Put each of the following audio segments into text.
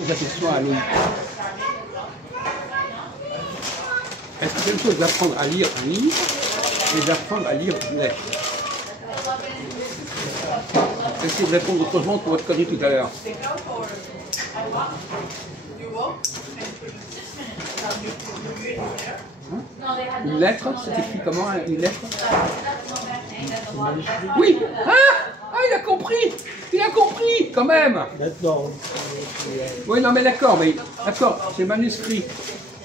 pose la question à Loïc. Est-ce que c'est une chose d'apprendre à lire un livre et d'apprendre à lire une lettre? Essayez de répondre autrement pour votre connerie tout à l'heure. Une lettre, c'est écrit comment une lettre? Oui. Ah, il a compris. Il a compris quand même. Oui, non mais d'accord, c'est manuscrit.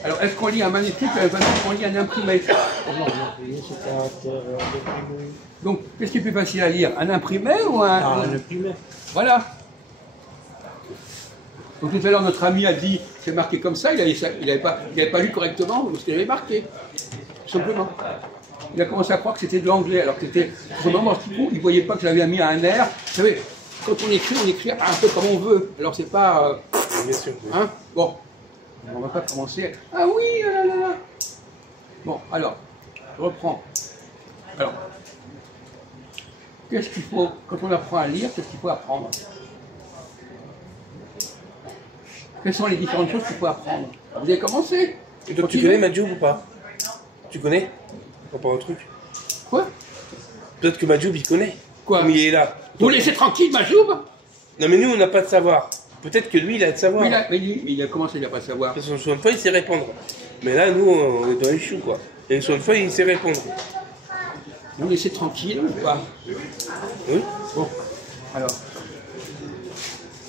Alors, est-ce qu'on lit un manuscrit ou est-ce qu'on lit un imprimé? Donc, qu'est-ce qui est plus facile à lire? Un imprimé ou un imprimé. Voilà. Donc, tout à l'heure, notre ami a dit, c'est marqué comme ça, il n'avait pas lu correctement ce qu'il avait marqué. Tout simplement. Il a commencé à croire que c'était de l'anglais, alors que c'était, sur le moment, il ne voyait pas que j'avais mis un air. Vous savez, quand on écrit un peu comme on veut. Alors, c'est pas... Bien sûr. Hein? Bon. On ne va pas commencer. Ah oui, là, là, là. Bon, alors, je reprends. Alors, qu'est-ce qu'il faut, quand on apprend à lire, qu'est-ce qu'il faut apprendre? Quelles sont les différentes choses qu'il faut apprendre? Vous avez commencé? Et donc, tu connais Majoub ou pas? Tu connais? Pas un truc? Quoi? Peut-être que Majoub, il connaît. Quoi? Comme il est là. Vous laissez tranquille, Majoub? Non, mais nous, on n'a pas de savoir. Peut-être que lui, il a de savoir. Mais il a commencé, il n'a pas de savoir. Parce que son fois, il sait répondre. Mais là, nous, on est dans les choux, quoi. Et son fois, il sait répondre. Vous laissez tranquille ou pas? Oui. Bon, alors.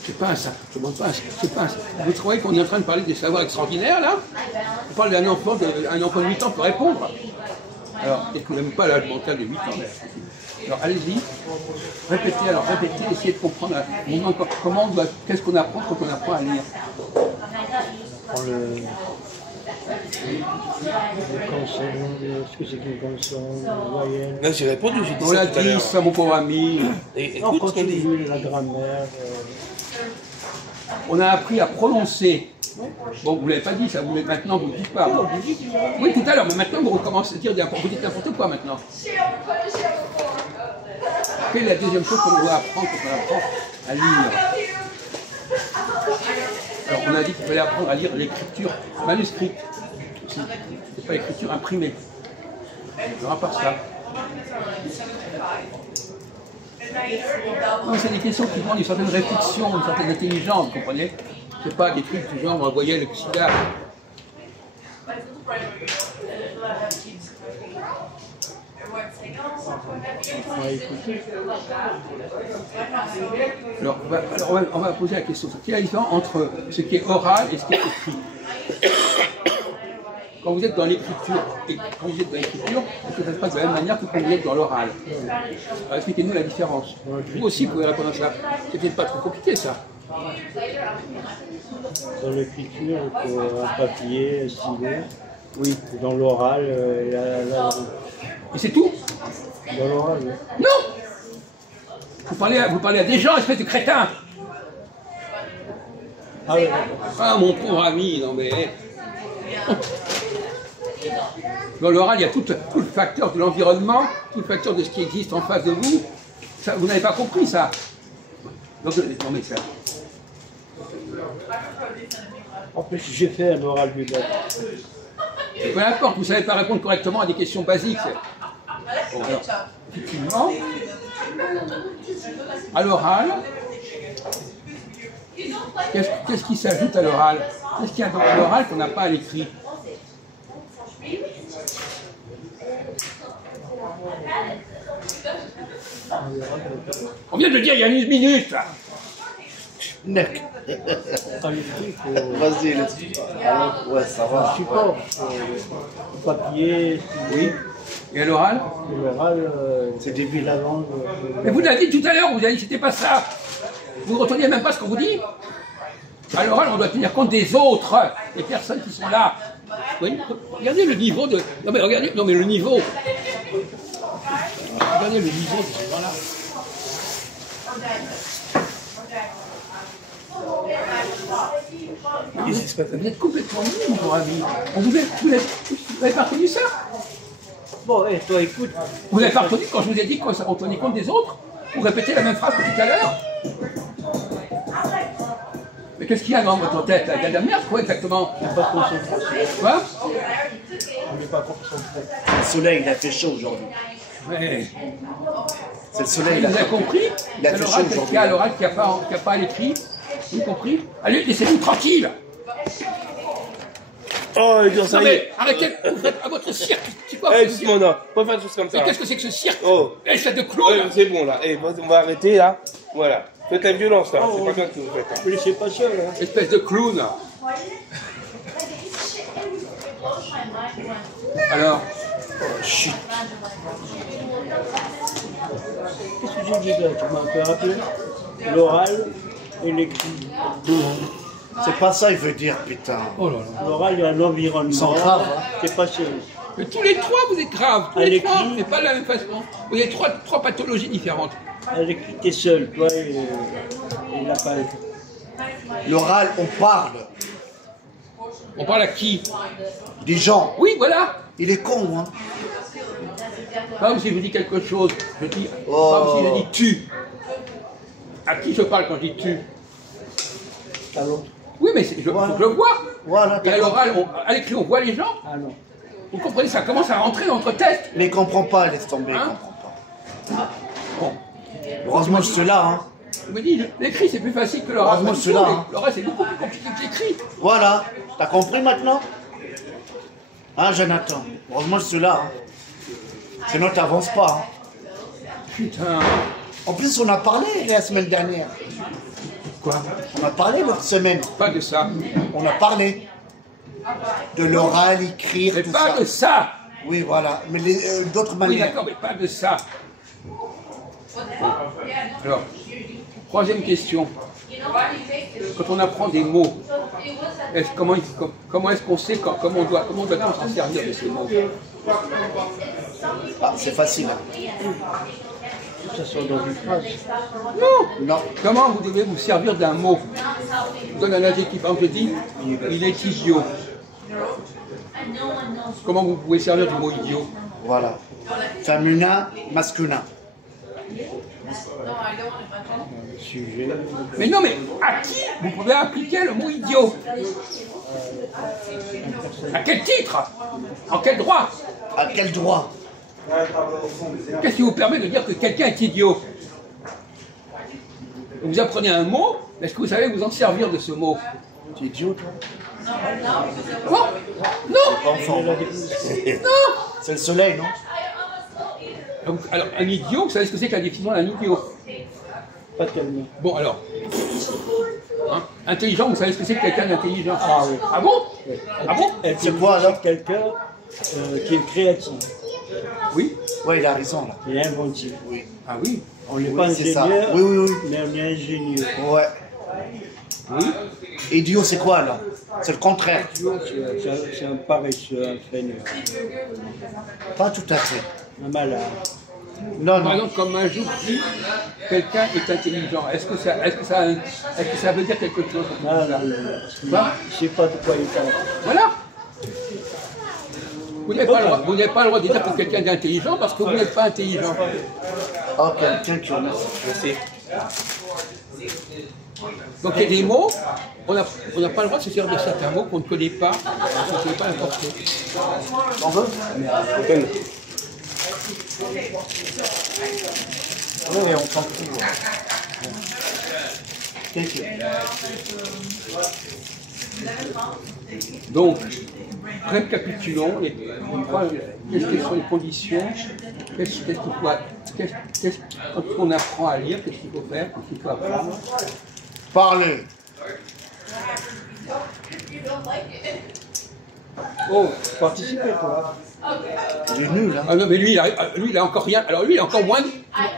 C'est pas ça. Je demande pas ça. C'est pas ça. Vous croyez qu'on est en train de parler des savoirs extraordinaires, là? On parle d'un enfant de 8 ans pour répondre. Alors, peut-être qu'on n'aime pas l'âge mental de 8 ans. Alors, allez-y. Répétez, essayez de comprendre comment qu'est-ce qu'on apprend quand on apprend à lire. Le consonne, est-ce que c'est une consonne, une voyelle? Là, j'ai répondu, j'ai dit On l'a ça tout à dit, l'heure. ça, mon pauvre ami. Et On écoute ce qu'on dit. continue la grammaire. On a appris à prononcer. Bon, vous ne l'avez pas dit, ça, maintenant vous ne le dites pas. Oui, tout à l'heure, mais maintenant vous recommencez à dire, vous dites n'importe quoi maintenant. Quelle est la deuxième chose qu'on doit apprendre quand on apprend à lire? Alors, on a dit qu'il fallait apprendre à lire l'écriture manuscrite. C'est pas l'écriture imprimée. On aura pas ça. Non, c'est des questions qui demandent une certaine réflexion, une certaine intelligence, vous comprenez? C'est pas des trucs du genre voyelle le syllabe. Alors, on va poser la question. Quelle est la différence entre ce qui est oral et ce qui est écrit? Quand vous êtes dans l'écriture, est-ce que ça se passe de la même manière que quand vous êtes dans l'oral? Expliquez-nous la différence. Vous aussi, vous pouvez répondre à ça. C'est peut-être pas trop compliqué, ça. Dans l'écriture, il faut un papier, un stylo. Oui. Dans l'oral, Et c'est tout? Dans l'oral, oui. Non! Vous parlez à des gens, espèce de crétins! Ah oui, Ah, mon pauvre ami, non mais... Dans l'oral, il y a tout le facteur de l'environnement, tout le facteur de ce qui existe en face de vous. Ça, vous n'avez pas compris ça. Donc, non mais ça... En plus, j'ai fait un oral du bac. Peu importe, vous ne savez pas répondre correctement à des questions basiques. Bon, alors, effectivement, à l'oral, qu'est-ce qui s'ajoute à l'oral? Qu'est-ce qu'il y a dans l'oral qu'on n'a pas à l'écrit? On vient de le dire il y a 1 minute. Mec. À l'écrit, il faut Vas-y, alors, ouais, ça va. un support. Le papier, Oui. Et à l'oral? l'oral, c'est depuis la langue. Mais vous l'avez dit tout à l'heure, vous avez dit que c'était pas ça. Vous ne reteniez même pas ce qu'on vous dit. À l'oral, on doit tenir compte des autres, des personnes qui sont là. Oui. Regardez le niveau de... Non mais regardez, non mais le niveau. Regardez le niveau de ces gens-là. Vous êtes complètement nul, mon pauvre ami. Vous avez pas reconnu ça? Bon, toi, écoute. Vous n'avez pas reconnu quand je vous ai dit qu'on tenait compte des autres? Vous répétez la même phrase que tout à l'heure? Mais Mais qu'est-ce qu'il y a dans votre tête là? Il y a de la merde, quoi, exactement? On n'est pas concentré. Quoi? On n'est pas concentré. Le soleil, il a fait chaud aujourd'hui. Ouais. C'est le soleil, il a Vous fait avez compris? Il a fait chaud Qu'est-ce qu'il y a à l'oral qu'il n'y a pas à l'écrit? Vous avez compris? Allez, laissez-nous tranquille! Oh, les gars, ça Non y est. mais arrêtez, vous faites à votre cirque, c'est quoi? Eh, doucement, non, pas faire des choses comme ça. Mais qu'est-ce que c'est que ce cirque? Oh. Espèce de Ouais, clown! c'est bon là. Eh, on va arrêter là. Voilà. Faites la violence là. C'est pas bien que vous faites. Hein. Vous ne laissez pas seul. Hein. Espèce de clown! Alors, chut. Qu'est-ce que j'ai dit là? Tu m'as un peu rappelé l'oral et l'écrit. C'est pas ça, il veut dire, putain. oh là là. L'oral, il y a un environnement. Ils sont graves, hein. C'est pas seul. Mais tous les trois, vous êtes graves, tous À les trois, l'écrit. mais pas de la même façon. Vous avez trois pathologies différentes. À l'écrit, t'es seul. Toi, il n'a pas. L'oral, on parle. On parle à qui? Des gens. Oui, voilà! Il est con, hein. Par exemple, si je vous dis quelque chose, je dis, Oh. par exemple, si je dis tu. À qui je parle quand je dis tu? À l'autre. Oui, mais je Voilà. le vois. Voilà, Et à t'as l'oral, compris. à l'écrit, on voit les gens. Ah non. Vous comprenez, ça commence à rentrer dans notre tête. Mais il comprend pas, laisse tomber, il Hein? comprend pas. Bon, Heureusement que je suis là, hein. je me dis, l'écrit c'est plus facile que l'oral. Heureusement Pas que du je suis tout, là, hein. l'oral c'est beaucoup plus compliqué que l'écrit. Voilà. T'as compris maintenant? Hein, Jonathan? Heureusement que je suis là, hein. Sinon, t'avances pas, hein. Putain. En plus, on a parlé la semaine dernière. Quoi? On a parlé l'autre semaine. Pas de ça. On a parlé de l'oral, écrire, Mais tout pas ça. de ça. Oui, voilà. Mais d'autres Oui, manières. d'accord, mais pas de ça. Alors, troisième question. Quand on apprend des mots, comment est-ce qu'on sait comment doit-on s'en servir de ces mots? Ah, c'est facile. Ça sort dans une phrase. Non. Non. Comment vous devez vous servir d'un mot? Je vous donne un adjectif. Par exemple, je dis, il est idiot. Comment vous pouvez servir du mot idiot? Voilà. Féminin, masculin. Sujet. Mais non, mais à qui vous pouvez appliquer le mot idiot? À quel titre? En quel droit? À quel droit? Qu'est-ce qui vous permet de dire que quelqu'un est idiot? Vous apprenez un mot, est-ce que vous savez vous en servir de ce mot? Tu es idiot, toi? Quoi? Non! Enfant. Non! C'est le soleil, non? Alors, un idiot, vous savez ce que c'est que la définition d'un idiot? Pas tellement. Bon, alors. Hein? Intelligent, vous savez ce que c'est que quelqu'un d'intelligent? Ah oui. Ah bon? Ah bon? C'est quoi, alors? Quelqu'un qui est créatif. Oui? Ouais, il a raison, là. Il est inventif. Oui. Ah oui? On n'est Oui, pas c'est ça. ingénieur, Oui, oui, oui. mais on est ingénieux. Ouais. Oui? Idiot, c'est quoi, alors? C'est le contraire. C'est un paresseux, un feignant, Pas tout à fait. un malade. Non, Par non. exemple, comme un jour dit, quelqu'un est intelligent. Est-ce que ça veut dire quelque chose? Ah, là, là. Bah, Je ne sais pas de quoi il parle. voilà. Vous n'avez pas le droit de dire que quelqu'un est intelligent parce que vous n'êtes pas intelligent. Oh, quelqu'un qui en a. Merci. Donc il y a des mots, on n'a pas le droit de se servir de certains mots qu'on ne connaît pas, qu'on ne connaît pas l'importer. T'en veux? Antoine. Oui, on s'en fout. Ouais. Quelqu'un. Donc, récapitulons les trois, quelles sont les conditions, quand on apprend à lire, qu'est-ce qu'il faut faire, qu'est-ce qu'il faut apprendre. Parler. Oh, Participez, toi. Il est nul, hein? ah non, mais lui, il a encore rien, alors lui, il a encore moins,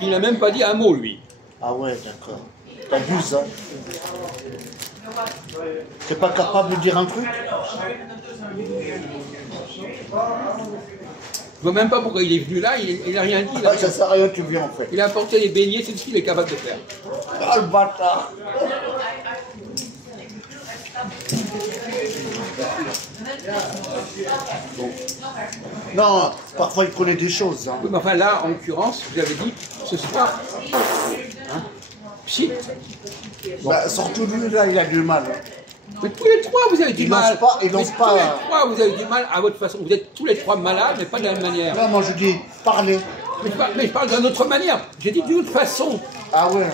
il n'a même pas dit un mot, lui. Ah ouais, d'accord. T'abuses, hein? T'es pas capable de dire un truc? Je vois même pas pourquoi il est venu là, il n'a rien dit. Ah, ça sert à rien, tu viens en fait. Il a apporté les beignets, c'est ce qu'il est capable de faire. Ah, le bâtard! Bon. Non, parfois il connaît des choses. Hein. Oui, mais enfin là, en l'occurrence, vous avez dit, ce soir, hein, pchit, Bah, surtout lui, là, il a du mal. Mais tous les trois, vous avez du Il mal. n'ose pas, il Mais n'ose tous pas. les trois, vous avez du mal à votre façon. Vous êtes tous les trois malades, mais pas de la même manière. Non, moi je dis, parlez. Mais je parle d'une autre manière. J'ai dit d'une autre façon. Ah ouais.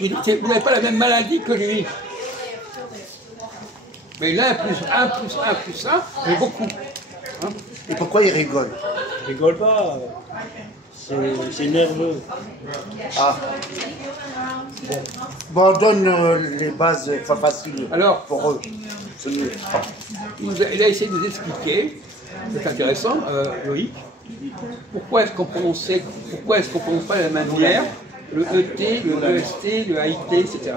J'ai dit que vous n'avez pas la même maladie que lui. Mais l'un plus 1 plus 1 plus 1, c'est beaucoup. Hein? Et pourquoi il rigole? Je rigole pas. C'est nerveux. Ah. Bon, donne les bases faciles Alors, pour eux. C'est mieux. il a essayé de nous expliquer, c'est intéressant, Loïc, pourquoi est-ce qu'on prononce pas de la même manière le ET, le EST, le AIT, etc.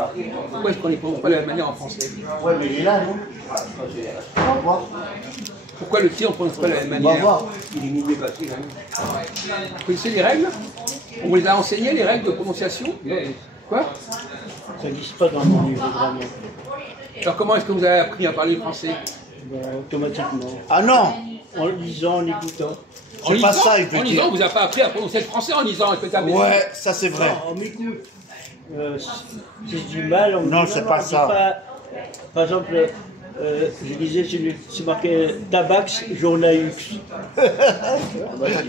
Pourquoi est-ce qu'on ne les prononce pas de la même manière en français? Ouais, mais il est là, non? On va voir. Pourquoi le T, on ne prononce pas de la même On va manière? voir. Vous connaissez les règles? On vous les a enseignées, les règles de prononciation? Quoi? Ça n'existe pas dans mon livre de grammaire. Alors comment est-ce que vous avez appris à parler français? Ben, automatiquement. Ah non, En lisant, en écoutant. c'est pas ça, il veut En dire. lisant, on vous a pas appris à prononcer le français en lisant. Ouais, ça c'est vrai. Non, on m'écoute. Si je dis mal, on me Non, dit c'est pas dis ça. pas. Par exemple, je disais, c'est marqué Tabax, Journaux.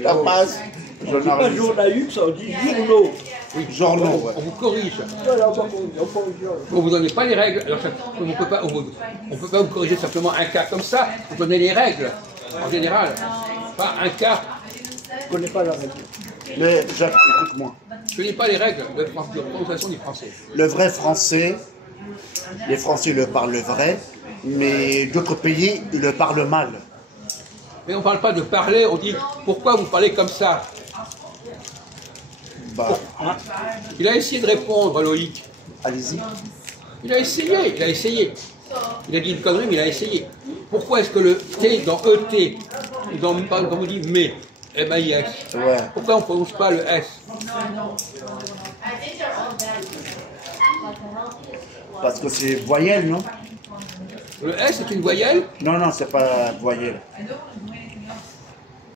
Ta passe, On dit pas Journaux, on dit journaux. Oui, Journaux, ouais. on vous corrige. Voilà, par contre, on peut dire. On vous donne pas les règles. Alors, on ne peut pas vous corriger simplement un cas comme ça. Vous donnez les règles, en général. Pas un cas. Je ne connais pas la règle. Mais Jacques, écoute-moi. Je n'ai pas les règles de prononciation du français. Le vrai français, les Français le parlent vrai, mais d'autres pays, ils le parlent mal. Mais on ne parle pas de parler, on dit pourquoi vous parlez comme ça. Bah, Il a essayé de répondre, Loïc. allez-y. Il a essayé. Il a dit une connerie, mais il a essayé. Pourquoi est-ce que le T dans ET, ou dans, quand vous dites mais, M-A-I-S, Ouais. pourquoi on ne prononce pas le S? Parce que c'est voyelle, non? Le S est une voyelle? Non, non, c'est pas voyelle.